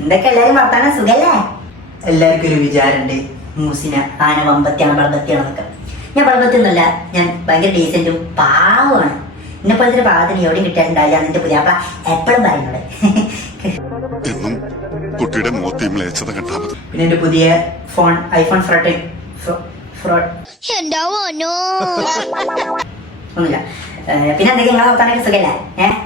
എന്തൊക്കെ എല്ലാരും വർത്താനം? സുഖല്ലേ? എല്ലാവർക്കും ഒരു വിചാരമുണ്ട് മൂസിന ആന വമ്പത്തിയാണ് നടക്കാം ഞാൻ വളമ്പത്തിയൊന്നുമല്ല ഞാൻ ഭയങ്കര ഡീസന്റും പാവമാണ്. എന്നെ പോലത്തെ ഒരു പാവത്തിന് എവിടെയും കിട്ടാനുണ്ടാവില്ല എന്റെ പുതിയ എപ്പോഴും പറയുന്നത്. എന്നും കുട്ടിയുടെ മുഖത്ത് മ്ലേച്ഛത കണ്ടാൽ പിന്നെ എന്റെ പുതിയ ഫോൺ ഐഫോൺ ഫ്രോട്ട് ഒന്നുമില്ല. പിന്നെ എന്തൊക്കെ നിങ്ങളെ വർത്താനൊക്കെ സുഖല്ലേ? ഏഹ്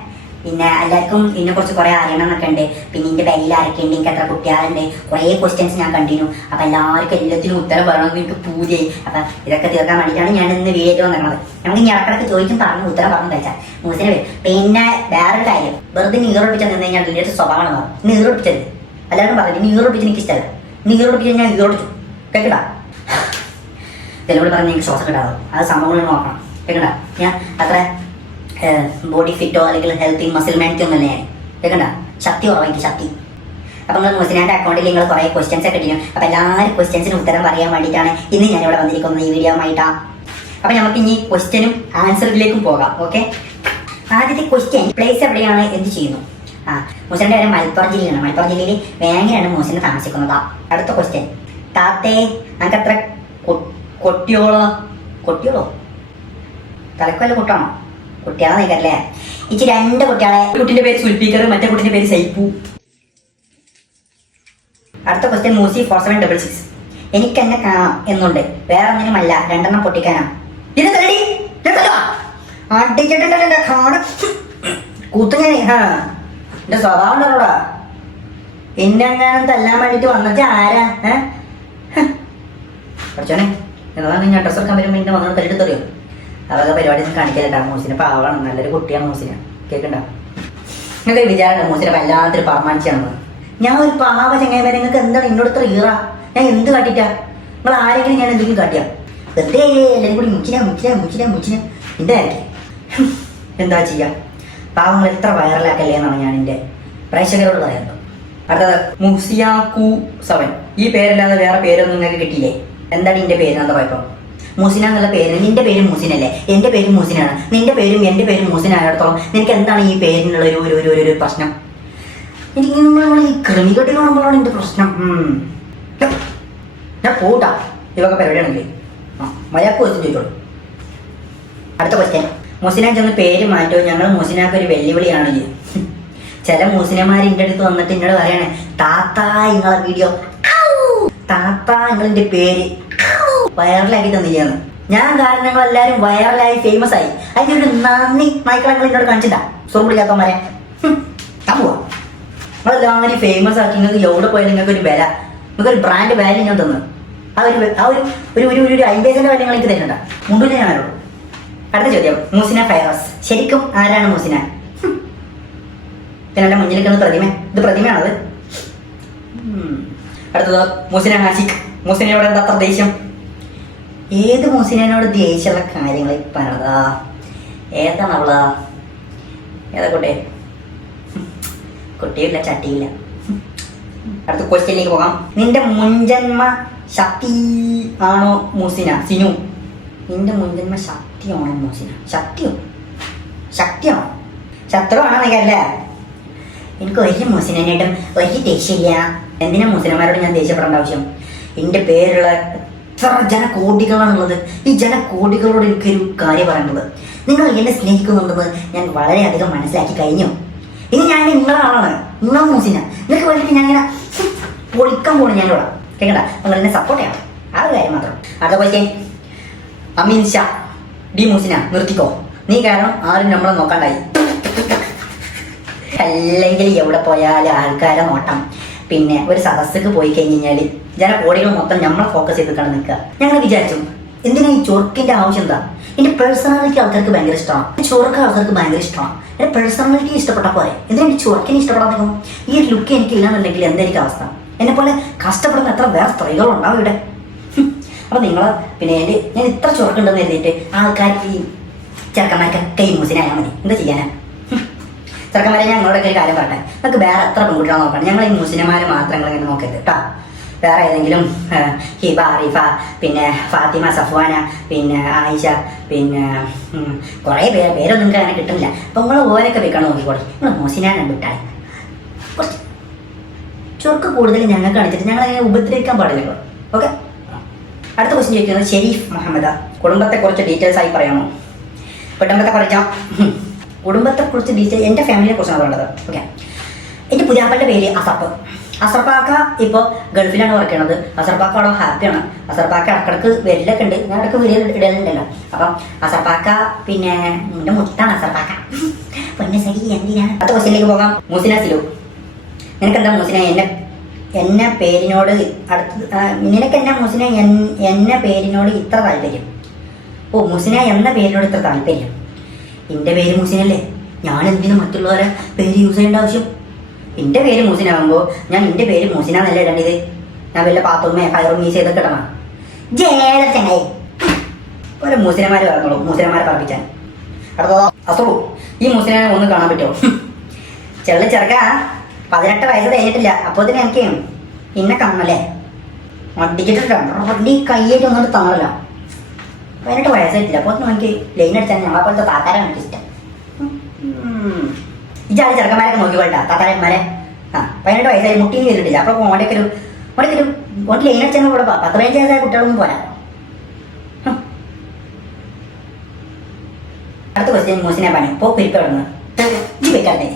പിന്നെ എല്ലാവർക്കും ഇതിനെ കുറിച്ച് കുറെ അറിയണം എന്നൊക്കെ ഉണ്ട്. പിന്നെ ഇതിന്റെ പേരിൽ ആരൊക്കെയുണ്ട് എനിക്ക് എത്ര കുട്ടികളുണ്ട്. കുറേ ക്വസ്റ്റ്യൻസ് ഞാൻ കണ്ടിരുന്നു. അപ്പൊ എല്ലാവർക്കും എല്ലാത്തിനും ഉത്തരം പറയണമെന്ന് എനിക്ക് പൂതിയായി. അപ്പൊ ഇതൊക്കെ തീർക്കാൻ വേണ്ടിയിട്ടാണ് ഞാൻ ഇന്ന് വീഡിയോ വന്നിരുന്നത് നമുക്ക് ഇനി ഇടക്കിടക്ക് ചോദിച്ചും പറഞ്ഞു ഉത്തരം പറഞ്ഞു കഴിച്ചാൽ മൂസിന് വരും. പിന്നെ വേറൊരു കാര്യം. വെറുതെ നീറൊപ്പിച്ചാൽ നിന്ന് കഴിഞ്ഞാൽ വലിയൊരു സ്വഭാവമാണ് മാറും നീറൊപ്പിച്ചത് എല്ലാവരും പറഞ്ഞു നീറൊപ്പിച്ച് എനിക്ക് ഇഷ്ടമല്ല നീറൊപ്പിച്ച് ഞാൻ നീറൊപ്പിച്ചു കേൾക്കണ്ട തെലുങ്കിൽ പറഞ്ഞ് എനിക്ക് ശ്വാസം കിട്ടാതെ. അത് സംഭവങ്ങൾ നോക്കണം. കേൾക്കണ്ട ഞാൻ അത്ര ബോഡി ഫിറ്റോ അല്ലെങ്കിൽ ഹെൽത്തി മസിൽ മെന്റോ ഒന്നും ഞാൻ കേൾക്കണ്ട ശക്തി കുറവാ എനിക്ക് ശക്തി. അപ്പം നിങ്ങൾ മുസ്ലിനാന്റെ അക്കൗണ്ടിൽ നിങ്ങൾ കുറേ ക്വസ്റ്റ്യൻസ് ഒക്കെ ഇട്ടിരുന്നു അപ്പം എല്ലാവരും ക്വസ്റ്റ്യൻസിന് ഉത്തരം പറയാൻ വേണ്ടിയിട്ടാണ് ഇന്ന് ഞാൻ ഇവിടെ വന്നിരിക്കുന്നത് ഈ വീഡിയോ ആയിട്ടാ അപ്പം നമുക്ക് ഇനി ക്വസ്റ്റ്യനും ആൻസറിലേക്കും പോകാം ഓക്കെ ആദ്യത്തെ ക്വസ്റ്റ്യൻ പ്ലേസ് എവിടെയാണ് എന്ത് ചെയ്യുന്നു? ആ മുസ്ലിന്റെ കാര്യം മലപ്പുറം ജില്ലയാണ് മലപ്പുറം ജില്ലയിൽ വേങ്ങനെയാണ് മുസ്ലിം താമസിക്കുന്നത്. അടുത്ത ക്വസ്റ്റ്യൻ താത്തേ നമുക്ക് അത്ര കൊട്ടിയോളോ? കൊട്ടിയോളോ? തലക്കല്ല കുട്ടാണോ? കുട്ടിയാളെ നിൽക്കല്ലേ ഇച്ചി രണ്ട് കുട്ടികളെ കുട്ടിന്റെ പേര് സുൽപീക്കർ മറ്റേ കുട്ടിന്റെ പേര് സൈപ്പു അടുത്ത ക്വസ്റ്റ്യൻ മൂസി ഫോർ സെവൻ ഡബിൾ സിക്സ് എനിക്ക് എന്നെ കാണാം എന്നുണ്ട്. വേറെ ഒന്നിനുമല്ല രണ്ടെണ്ണം പൊട്ടിക്കാനാ. ഇത് തേടി. അടിച്ചിട്ടുണ്ടല്ലോ കാണ. കൂത്തുങ്ങനെ എന്റെ സ്വഭാവം ഉണ്ടല്ലോടാ. എന്നെ എങ്ങാനും തല്ലാൻ വേണ്ടിട്ട് വന്നിട്ട് ആരാ? ഏ? പഠിച്ചോനെ എന്നതാണ് ഞാൻ ഡ്രസ്സ് എടുക്കാൻ വരുമ്പോ എന്നെ വന്നത് തല്ലിട്ടെറിയോ അതൊക്കെ പരിപാടി ഒന്നും കാണിക്കലട്ടാ മൂസിനെ പാവാണ് നല്ലൊരു കുട്ടിയാണ് മൂസിനെ. കേൾക്കണ്ട നിങ്ങൾക്ക് വിചാരം മൂസിനെ വല്ലാത്തൊരു പാമാനിച്ചാണെന്ന് ഞാൻ ഒരു പാവ ചങ്ങായിമാരെ നിങ്ങൾക്ക് എന്താണ് എന്നോട് ഇത്ര ഈറ? ഞാൻ എന്ത് കാട്ടിട്ടാ? നിങ്ങൾ ആരെങ്കിലും ഞാൻ എന്തെങ്കിലും കാട്ടിയാ? വെറുതെ എല്ലാവരും കൂടി മുച്ചിനെ മുച്ചിനെ മുച്ചിനെ മുച്ചിനെ. എന്തായിരിക്കും എന്താ ചെയ്യാ? പാവങ്ങൾ എത്ര വൈറലാക്കല്ലേ എന്നാണ് ഞാൻ എന്റെ പ്രേക്ഷകരോട് പറയുന്നത്. അടുത്തത് മുസിയാക്കു സവൻ. ഈ പേരല്ലാതെ വേറെ പേരൊന്നും നിങ്ങൾക്ക് കിട്ടിയില്ലേ? എന്താണ് ഇന്റെ പേര്? എന്താ കുഴപ്പം? മൂസിന എന്നുള്ള പേര്. നിന്റെ പേര് മൂസിനല്ലേ? എന്റെ പേര് മൂസിനാണ്. നിന്റെ പേരും എന്റെ പേരും മൂസിനായിടത്തോളം നിനക്ക് എന്താണ് ഈ പേരിനുള്ള ഒരു ഒരു ഒരു ഒരു പ്രശ്നം? എനിക്ക് നിങ്ങളോട് ഈ ക്രിമികെട്ടിൽ കാണുമ്പോഴാണ് എന്റെ പ്രശ്നം. ഞാൻ- പോട്ടാ ഇവൊക്കെ പരിപാടിയാണെങ്കിൽ ആ ചോദിച്ചോളൂ അടുത്ത ക്വസ്റ്റ്യൻ മുസിന ചെന്ന് പേര് മാറ്റോ. ഞങ്ങൾ മുസിനാക്ക് ഒരു വെല്ലുവിളിയാണ് ചില മൂസിനമാർ എന്റെ അടുത്ത് വന്നിട്ട് എന്നോട് പറയണേ താത്ത നിങ്ങളെ വീഡിയോ താത്ത നിങ്ങളെന്റെ പേര്. വൈറലാക്കി തന്നില്ലാന്ന് ഞാൻ കാരണം ഞങ്ങൾ വൈറലായി ഫേമസ് ആയി. അതിന്റെ ഒരു നന്ദി നായ്ക്കളങ്ങൾ എന്നോട് കാണിച്ചിട്ടാ സോപ്പിടിക്കാത്തവന്മാരെ ഞാൻ പോവാ. നിങ്ങളെല്ലാവരും ഫേമസ് ആക്കി നിങ്ങൾക്ക് എവിടെ പോയാലും നിങ്ങൾക്ക് ഒരു വില. നിങ്ങൾക്ക് ഒരു ബ്രാൻഡ് വാല്യൂ ഞാൻ തന്നു. ആ ഒരു ആ ഒരു ഒരു ഒരു ഒരു അമ്പേസിന്റെ വാല്യൂ നിങ്ങൾ എനിക്ക് തരുന്നുണ്ട്. മുണ്ടിനെ ഞാനോ അടുത്ത ചോദ്യം. മൂസിന ഫൈറസ്. ശരിക്കും ആരാണ് മൂസിന. പിന്നെ മുന്നിൽ നിൽക്കുന്ന പ്രതിമ. ഇത് പ്രതിമയാണത്. അടുത്തത് മൂസിന ഹാഷിഖ് മൂസിനയോട് എന്താ ദേഷ്യം? ഏത് മോസിനോട് ദേഷ്യമുള്ള കാര്യങ്ങൾ ഈ പറഞ്ഞതാ? ഏതാണ് അവൾ? ഏതാ കുട്ടി. കുട്ടിയില്ല ചട്ടിയില്ല. അടുത്ത ക്വസ്റ്റ്യനിലേക്ക് പോകാം. നിന്റെ മുൻജന്മ ശക്തി ആണോ മൂസിന? സിനു. നിന്റെ മുൻജന്മ ശക്തിയാണോ മൂസിന? ശക്തിയോ? ശക്തിയാണോ? ശത്രുവാണോ നിനക്കല്ലേ എനിക്ക് ഒരു മുസിനായിട്ടും ഒരു ദേഷ്യമില്ല. എന്തിനാ മോസിനന്മാരോട് ഞാൻ ദേഷ്യപ്പെടേണ്ട ആവശ്യം? എന്റെ പേരുള്ള എത്ര ജനകോടികളാണുള്ളത്. ഈ ജനകോടികളോട് എനിക്കൊരു കാര്യം പറയുന്നത് നിങ്ങൾ എന്നെ സ്നേഹിക്കുന്നുണ്ടെന്ന് ഞാൻ വളരെയധികം മനസ്സിലാക്കി കഴിഞ്ഞു. ഇനി ഞാൻ നിങ്ങളെ ആളാണ്. നിങ്ങൾ മൂസിന നിങ്ങൾക്ക് വേണ്ടി ഞാൻ ഇങ്ങനെ പൊളിക്കാൻ പോണു ഞാനിവിടെ. കേൾക്കണ്ട? നിങ്ങൾ എന്നെ സപ്പോർട്ട് ചെയ്യണം. ആ ഒരു കാര്യം മാത്രം. അതേപോലെ അമീൻ ഷാ ഡി മൂസിന നിർത്തിക്കോ. നീ കാരണം ആരും നമ്മളെ നോക്കാണ്ടായി. അല്ലെങ്കിൽ എവിടെ പോയാലും ആൾക്കാരെ നോട്ടം. പിന്നെ ഒരു സദസ്സക്ക് പോയി കഴിഞ്ഞ് കഴിഞ്ഞാൽ ജനകോടികൾ മൊത്തം നമ്മളെ ഫോക്കസ് ചെയ്ത് കണ്ട് നിൽക്കുക ഞങ്ങൾ വിചാരിച്ചു എന്തിനാ ഈ ചൊറുക്കിന്റെ ആവശ്യം എന്താ? എന്റെ പേഴ്സണാലിറ്റി ആൾക്കാർക്ക് ഭയങ്കര ഇഷ്ടമാണ് ചൊറുക്ക് ആൾക്കാർക്ക് ഭയങ്കര ഇഷ്ടമാണ് എന്റെ പേഴ്സണാലിറ്റി ഇഷ്ടപ്പെട്ട പോലെ. എന്തിനാ എനിക്ക് ചൊറുക്കിനെ ഇഷ്ടപ്പെടാൻ ഈ ഒരു ലുക്ക് എനിക്ക് ഇല്ലാന്നുണ്ടെങ്കിൽ എന്തായിരിക്കും അവസ്ഥ? എന്നെ പോലെ കഷ്ടപ്പെടുന്ന എത്ര വേറെ സ്ത്രീകളുണ്ടാവും ഇവിടെ. അപ്പൊ നിങ്ങൾ പിന്നെ എന്റെ ഞാൻ ഇത്ര ചൊറുക്കുണ്ടെന്ന് എഴുതിയിട്ട് ആൾക്കാർക്ക് ഈ ചെറുക്കന്മാർക്കൊക്കെ ഈ മൂസിനായാൽ മതി. എന്താ ചെയ്യാനാ. ചെറുക്കന്മാരെ ഞങ്ങളോടൊക്കെ ഒരു കാര്യം പറയട്ടെ നമുക്ക് വേറെ എത്ര പെൺകുട്ടികളെ നോക്കണം? ഞങ്ങൾ ഈ മുസ്ലിമാരെ മാത്രം ഇങ്ങനെ നോക്കരുത് കേട്ടോ വേറെ ഏതെങ്കിലും ഹിബ ആറിഫ പിന്നെ ഫാത്തിമ സഫ്വാന പിന്നെ ആയിഷ പിന്നെ കുറേ പേര് പേരൊന്നും നിങ്ങൾക്ക് അങ്ങനെ കിട്ടുന്നില്ല. അപ്പോൾ നിങ്ങൾ ഓരൊക്കെ വെക്കണം നോക്കിക്കോളൂ നിങ്ങൾ മോശിനാണ് വിട്ടാൽ കുറച്ച് കൂടുതൽ ഞങ്ങൾക്ക് കാണിച്ചിട്ട് അങ്ങനെ ഉപദ്രവിക്കാൻ പാടില്ല ഓക്കെ? അടുത്ത ക്വസ്റ്റ്യൻ ചോദിക്കുന്നത് ഷെരീഫ് മുഹമ്മദ. കുടുംബത്തെ കുറച്ച് ഡീറ്റെയിൽസ് ആയി പറയാമോ കുടുംബത്തെ കുറിച്ചോ ഉം. കുടുംബത്തെ കുറിച്ച് ഡീറ്റെയിൽ എന്റെ ഫാമിലിയെ കുറിച്ചാണ് പറയുന്നത് ഓക്കെ എന്റെ പുതിയാപ്പന്റെ പേര് അസപ്പ് അസർപ്പാക്ക ഇപ്പോൾ ഗൾഫിലാണ് വർക്ക് ചെയ്യണത്. അസർപ്പാക്ക അവിടെ ഹാപ്പിയാണ് അസർപ്പാക്ക ഇടക്കിടക്ക് വെല്ലൊക്കെ ഉണ്ട്. ഞാൻ ഇടയ്ക്ക് വീഡിയോ ഇടലുണ്ടല്ലോ. അപ്പം അസർപ്പാക്ക പിന്നെ എന്റെ മുത്താണ് അസർപ്പാക്ക. പൊന്നെ ശരി എന്തിനാണ് അടുത്ത ക്വസ്റ്റ്യനിലേക്ക് പോകാം. മൂസിന സിലു. നിനക്കെന്താ മൂസിന എന്നെ എന്നെ പേരിനോട് അടുത്ത് നിനക്ക് എന്നാ മൂസിന എന്നെ പേരിനോട് ഇത്ര താല്പര്യം? ഓ മുസിന എന്ന പേരിനോട് ഇത്ര താല്പര്യം? എന്റെ പേര് മുസിനല്ലേ? ഞാൻ എന്തിനു മറ്റുള്ളവരെ പേര് യൂസ് ചെയ്യേണ്ട ആവശ്യം. എന്റെ പേര് മുസിനാകുമ്പോൾ ഞാൻ എന്റെ പേര് മുസിന എന്നല്ല ഇടേണ്ടത്? ഞാൻ വല്ല പാത്തുമ്മയെ ഫയറും മീസ് ചെയ്തൊക്കെ ഇടണം? ജേല ചങ്ങായി ഒരു മുസിനമാർ പറഞ്ഞോളൂ മൂസിനമാരെ പറപ്പിച്ചാൻ അടുത്തതോ? അസുഖു ഈ മൂസിനെ ഒന്ന് കാണാൻ പറ്റുമോ? ചെള്ളി ചെറുക്ക പതിനെട്ട് വയസ്സ് കഴിഞ്ഞിട്ടില്ല അപ്പോൾ തന്നെ എനിക്ക് ഇന്നെ കാണണല്ലേ? ഡിജിറ്റൽ വണ്ടി കയ്യേറ്റ് ഒന്നും തന്നല്ലോ പതിനെട്ട് വയസ്സായിട്ടില്ല. അപ്പോൾ നോക്കി. ലൈൻ അടിച്ചാൽ ഞങ്ങളെ പോലത്തെ താത്താരാണ് എനിക്ക് ഇഷ്ടം. ഇജാതി ചെറുക്കന്മാരൊക്കെ നോക്കിക്കൊള്ളാ താത്താരന്മാരെ. ആ പതിനെട്ട് വയസ്സായി. മുട്ടി ചെയ്തിട്ടില്ല അപ്പോൾ ഓണ്ടൊക്കെ ഒരു ഓണ്ടൊക്കെ ഒരു ഓണ്ട് ലൈൻ അടിച്ചാൽ കൂടെ പത്ത് പതിനഞ്ച് വയസ്സായ കുട്ടികളൊന്നും പോരാ. അടുത്ത ക്വസ്റ്റ്യൻ മൂസിനെ പണി പോ പെരുപ്പ് ഈ വെക്കാതെ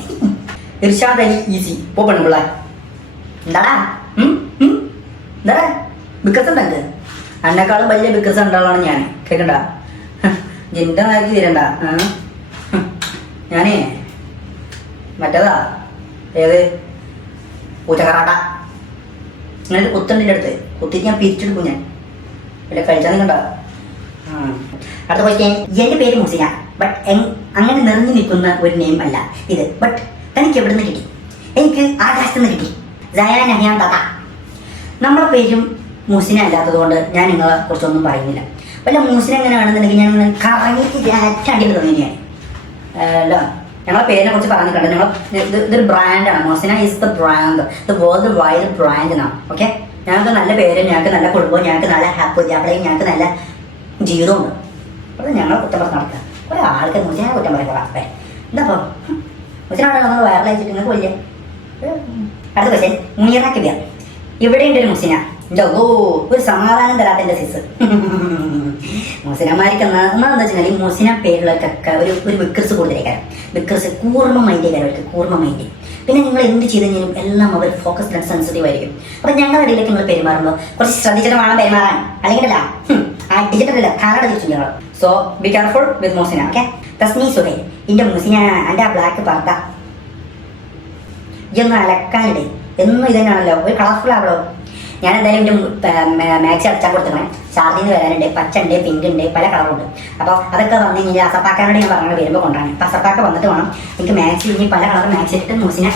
ഇർഷാദ് അലി ഈസി. പോ പെണ്ണുപിള്ള എന്താടാ? എന്താടാ? ബിക്കസ് ഉണ്ടെങ്കിൽ എന്നെക്കാളും വലിയ ബിക്കസ് ഉണ്ടാളാണ് ഞാൻ. കേക്കണ്ട? നിന്റെ നാക്കി തീരണ്ട. ഞാനേ മറ്റേതാ? ഏത്? പൂച്ചക്കറാട്ട എന്നിട്ട് കുത്തുണ്ട് എന്റെ അടുത്ത്. കുത്തിക്ക് ഞാൻ പിരിച്ചെടുക്കും ഞാൻ. പിന്നെ കഴിച്ചാൽ നിൽക്കണ്ട അടുത്ത ക്വസ്റ്റ്യൻ എന്റെ പേര് മുസിന ബട്ട് അങ്ങനെ നിറഞ്ഞു നിൽക്കുന്ന ഒരു നെയിം അല്ല ഇത്. ബട്ട് തനിക്ക് എവിടെ നിന്ന് കിട്ടി? എനിക്ക് ആകാശത്ത് നിന്ന് കിട്ടി ജയാൻ നമ്മളെ പേരും മൂസിന അല്ലാത്തത് കൊണ്ട് ഞാൻ നിങ്ങളെ കുറിച്ചൊന്നും പറയുന്നില്ല. വല്ല മൂസിനെ എങ്ങനെയാണെന്നുണ്ടെങ്കിൽ ഞാൻ കറങ്ങിയിട്ട് അടിയിൽ തന്നെയാണ് അല്ലോ ഞങ്ങളെ പേരിനെ കുറിച്ച് പറഞ്ഞു ഞങ്ങൾ ഇത് ഇതൊരു ബ്രാൻഡാണ് Mosina is the brand the world wide brand എന്നാണ്. ഓക്കെ ഞങ്ങൾക്ക് നല്ല പേര് ഞങ്ങൾക്ക് നല്ല കുടുംബം ഞങ്ങൾക്ക് നല്ല ഹാപ്പി ജാപ്പിളയും ഞങ്ങൾക്ക് നല്ല ജീവിതമുണ്ട് അപ്പോൾ ഞങ്ങൾ കുറ്റം പറഞ്ഞ് നടക്കുക. ഒരാൾക്ക് മുസിനെ കുറ്റം പറയുമ്പോൾ അപ്പേ എന്താപ്പോ മുസിനാണ് നമ്മൾ വയറിലയച്ചിട്ട് നിങ്ങൾക്ക് വലിയ. അടുത്ത പക്ഷേ മുനിയറാക്കില്ല ഇവിടെ ഉണ്ട് ഒരു മുസിന. എന്റെ ഓ ഒരു സമാധാനം സിസ് മുസിനമാർക്ക് എന്താ വെച്ചാൽ ഈ മുസിന ഒരു ഒരു വിക്രസ് കൂടുതലേക്കാരം വിക്രസ് കൂർമ്മ മൈൻഡേക്കാരം അവർക്ക് കൂർമ്മ മൈൻഡ് പിന്നെ നിങ്ങൾ എന്ത് ചെയ്ത് കഴിഞ്ഞാലും എല്ലാം അവർ ഫോക്കസ്ഡ് ആൻഡ് സെൻസിറ്റീവ് ആയിരിക്കും. അപ്പം ഞങ്ങളുടെ ഇടയിലേക്ക് നിങ്ങൾ പെരുമാറുമ്പോൾ കുറച്ച് ശ്രദ്ധിച്ചിട്ട് വേണം പെരുമാറാൻ. അല്ലെങ്കിൽ അല്ല ആ ഡിജിറ്റൽ അല്ല കാനഡ തിരിച്ചു ഞങ്ങൾ. So be careful with Mosina okay തസ്മി സുഹൈ എന്റെ മുസിന എന്റെ ആ ബ്ലാക്ക് പർദ്ദ. ഇതൊന്ന് അലക്കാനിടേ. എന്നും ഇതന്നെയാണല്ലോ. ഒരു കളർഫുൾ ആവളോ ഞാൻ എന്തായാലും എന്റെ മാക്സി അടച്ചാൽ കൊടുത്തേ ഷാർദിന്ന് വരാനുണ്ട് പച്ച ഉണ്ട് പിങ്ക് ഉണ്ട് പല കളറുണ്ട് അപ്പോൾ അതൊക്കെ വന്നു കഴിഞ്ഞാൽ അസപ്പാക്കാനോട് ഞാൻ പറഞ്ഞത് വരുമ്പോൾ കൊണ്ടാണ് അപ്പം അസപ്പാക്ക വന്നിട്ട് വേണം എനിക്ക് മാക്സി ഇനി പല കളർ മാക്സി ഇട്ടിട്ട് മുസിനെ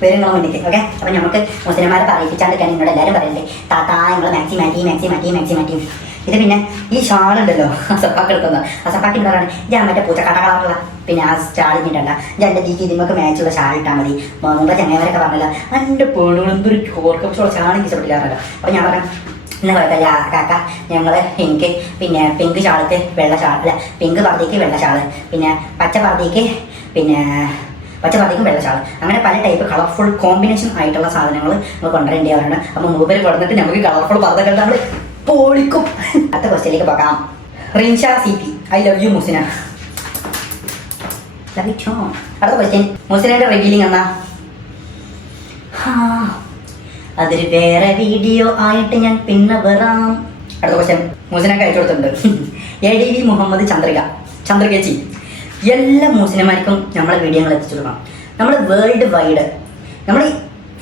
പേരുങ്ങളെ വേണ്ടിയിട്ട് ഓക്കെ അപ്പം നമുക്ക് മുസ്ലിംമാരെ പറയിപ്പിച്ചാണ്ട് നിങ്ങളുടെ എല്ലാവരും പറയുന്നത് താത്താ നിങ്ങൾ മാക്സി മാറ്റി മാക്സി മാറ്റി മാക്സി മാറ്റി ഇത് പിന്നെ ഈ ഷാൾ ഉണ്ടല്ലോ അസപ്പാക്ക് എടുക്കുന്നത് അസപ്പാക്ക് ഇടാറാണ് ഞാൻ മറ്റേ പൂച്ച കളറുള്ള പിന്നെ ആ ഷാൾ ഇടണ്ട ഞാൻ എന്റെ ജീക്ക് ഇതിമൊക്കെ മാച്ചുള്ള ഷാൾ ഇട്ടാൽ മതി. മുമ്പ് ചങ്ങാവരൊക്കെ പറഞ്ഞല്ലോ എന്റെ പേടുകൾ എന്തൊരു ചോർക്കപ്പിച്ചുള്ള ഷാൾ ഇഷ്ടപ്പെട്ടില്ലാറല്ലോ അപ്പോൾ ഞാൻ പറഞ്ഞു എന്നാ കുഴപ്പമില്ല കാക്ക ഞങ്ങൾ പിങ്ക് പിന്നെ പിങ്ക് ഷാൾക്ക് വെള്ള ഷാൾ അല്ല പിങ്ക് പർദ്ദയ്ക്ക് വെള്ള ഷാൾ പിന്നെ പച്ച പർദ്ദയ്ക്ക് പിന്നെ പച്ച പർദ്ദയ്ക്കും വെള്ള ഷാൾ അങ്ങനെ പല ടൈപ്പ് കളർഫുൾ കോമ്പിനേഷൻ ആയിട്ടുള്ള സാധനങ്ങൾ നമ്മൾ കൊണ്ടുവരേണ്ടവരാണ് അപ്പോൾ മൂപ്പര് കൊടുത്തിട്ട് നമുക്ക് കളർഫുൾ പർദ്ദകൾ നമ്മൾ പൊളിക്കും. അടുത്ത ക്വസ്റ്റ്യനിലേക്ക് പോകാം. Rinsha C P I love you Musina അടുത്ത ക്വസ്റ്റ്യൻ. മുസിനയുടെ റിവീലിംഗ് എന്നാ? അതൊരു വേറെ വീഡിയോ ആയിട്ട് ഞാൻ പിന്നെ വരാം. അടുത്ത ക്വസ്റ്റ്യൻ. മുസിനൊക്കെ അയച്ചു കൊടുത്തിട്ടുണ്ട്. A D V Muhammad Chandrika. ചന്ദ്രികേച്ചി എല്ലാ മൂസിനമാർക്കും നമ്മളെ വീഡിയോകൾ എത്തിച്ചു കൊടുക്കണം. നമ്മൾ വേൾഡ് വൈഡ് നമ്മൾ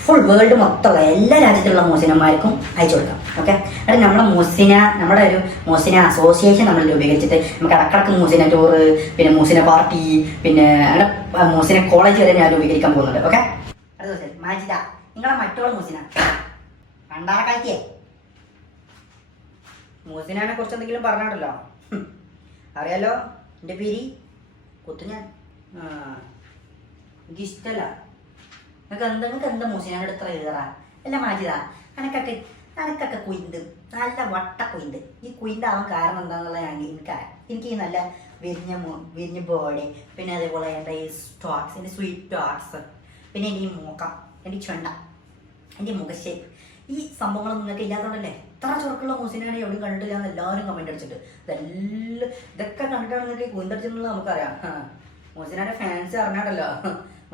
ഫുൾ വേൾഡ് മൊത്തമുള്ള എല്ലാ രാജ്യത്തിലുള്ള മോസിനന്മാർക്കും അയച്ചു കൊടുക്കാം. ഓക്കെ അത് നമ്മുടെ മോസിന നമ്മുടെ ഒരു മോസിന അസോസിയേഷൻ നമ്മൾ രൂപീകരിച്ചിട്ട് നമുക്ക് ഇടക്കിടക്ക് മോസിന ടൂറ് പിന്നെ മോസിന പാർട്ടി പിന്നെ മോസിന കോളേജ് വരെ ഞാൻ രൂപീകരിക്കാൻ പോകുന്നുണ്ട്. ഓക്കെ അടുത്ത ദിവസം മാജിദ നിങ്ങളെ മറ്റുള്ള മോസിന? കണ്ടാറ കളിക്കേ മൂസിനെ കുറിച്ച് എന്തെങ്കിലും പറഞ്ഞിട്ടല്ലോ അറിയാലോ? എന്റെ പേര് കുത്തു ഞാൻ നിങ്ങൾക്ക് എന്താ നിങ്ങൾക്ക് എന്താ മൂസിനോട് ഇത്ര ഏറാ. അല്ല മാജിദ അനക്കൊക്കെ അനക്കൊക്കെ കുയിന്ത് നല്ല വട്ട കുയിന്ത് ഈ കുയിന്താവാൻ കാരണം എന്താണെന്നുള്ളത് ഞാൻ എനിക്ക് എനിക്ക് ഈ നല്ല വിരിഞ്ഞ വിരിഞ്ഞ ബോഡി പിന്നെ അതേപോലെ എന്റെ ഈ സ്റ്റോക്സ് എന്റെ സ്വീറ്റ് ടോക്സ് പിന്നെ എന്റെ ഈ മൂക്കം എന്റെ ചെണ്ട എന്റെ മുഖശേപ്പ് ഈ സംഭവങ്ങളൊന്നും നിങ്ങൾക്ക് ഇല്ലാത്തതുകൊണ്ടല്ലേ എത്ര ചുരുക്കുള്ള മൂസിനാണ് എവിടെയും കണ്ടിട്ടില്ല എന്ന് എല്ലാവരും കമന്റ് അടിച്ചിട്ട്. ഇതെല്ലാം ഇതൊക്കെ കണ്ടിട്ടാണ് നിങ്ങൾക്ക് കുയിന്തടിച്ചെന്നുള്ളത് നമുക്കറിയാം. മൂസിനാന്റെ ഫാൻസ് അറിഞ്ഞാടല്ലോ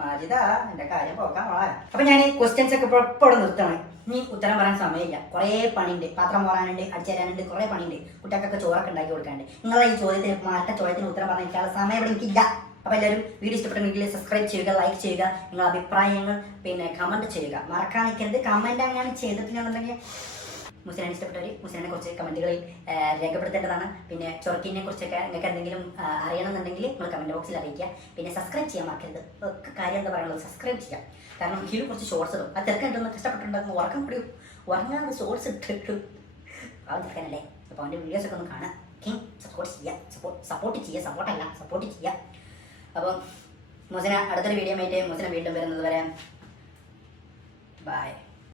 മാജിദ എന്റെ കാര്യം പോക്കാൻ വളരാ അപ്പൊ ഞാൻ ക്വസ്റ്റ്യൻസ് ഒക്കെ ഇപ്പോൾ നിർത്തണം. ഇനി ഉത്തരം പറയാൻ സമയമില്ല. കുറേ പണിയുണ്ട്. പാത്രം പോറാനുണ്ട് അടിച്ചേരാനുണ്ട് കുറേ പണിയുണ്ട്. കുട്ടികൾക്കൊക്കെ ചോറൊക്കെ ഉണ്ടാക്കി കൊടുക്കാനുണ്ട്. നിങ്ങളെ ഈ ചോദ്യത്തിന് മാറ്റ ചോദ്യത്തിന് ഉത്തരം പറഞ്ഞിട്ടുള്ള സമയം ഇവിടെ എനിക്കില്ല. അപ്പൊ എല്ലാവരും വീഡിയോ ഇഷ്ടപ്പെട്ടെങ്കിൽ സബ്സ്ക്രൈബ് ചെയ്യുക ലൈക്ക് ചെയ്യുക നിങ്ങളുടെ അഭിപ്രായങ്ങൾ പിന്നെ കമന്റ് ചെയ്യുക. മറക്കാൻ നിൽക്കരുത്. കമന്റ് അങ്ങനെ ചെയ്തിട്ടില്ലെന്നുണ്ടെങ്കിൽ മുസ്ലിനെ ഇഷ്ടപ്പെട്ടവർ മുസ്ലിനെ കുറച്ച് കമന്റുകളിൽ രേഖപ്പെടുത്തേണ്ടതാണ്. പിന്നെ ചൊറക്കിനെ കുറിച്ചൊക്കെ നിങ്ങൾക്ക് എന്തെങ്കിലും അറിയണമെന്നുണ്ടെങ്കിൽ നിങ്ങൾ കമന്റ് ബോക്സിൽ അറിയിക്കുക. പിന്നെ സബ്സ്ക്രൈബ് ചെയ്യാൻ മറക്കരുത്. ഒക്കെ കാര്യം എന്താ പറയുള്ളത് സബ്സ്ക്രൈബ് ചെയ്യാം. കാരണം ഇതിൽ കുറച്ച് ഷോർട്സ് ഇടും. ആ തിരക്കുണ്ടെന്ന് കഷ്ടപ്പെട്ടുണ്ടാകുന്ന ഉറക്കം കൂടി ഉറങ്ങാതെ ഷോർട്സ് ഇട്ടിട്ടു ആ തിരക്കാനല്ലേ അപ്പോൾ അവന്റെ വീഡിയോസ് ഒക്കെ ഒന്ന് കാണാം. സപ്പോർട്ട് ചെയ്യുക സപ്പോർട്ട് സപ്പോർട്ട് ചെയ്യുക സപ്പോർട്ടല്ല സപ്പോർട്ട് ചെയ്യുക അപ്പോൾ മുസന അടുത്തൊരു വീഡിയോ ആയിട്ട് മുസന വീണ്ടും വരുന്നത് വരെ. ബൈ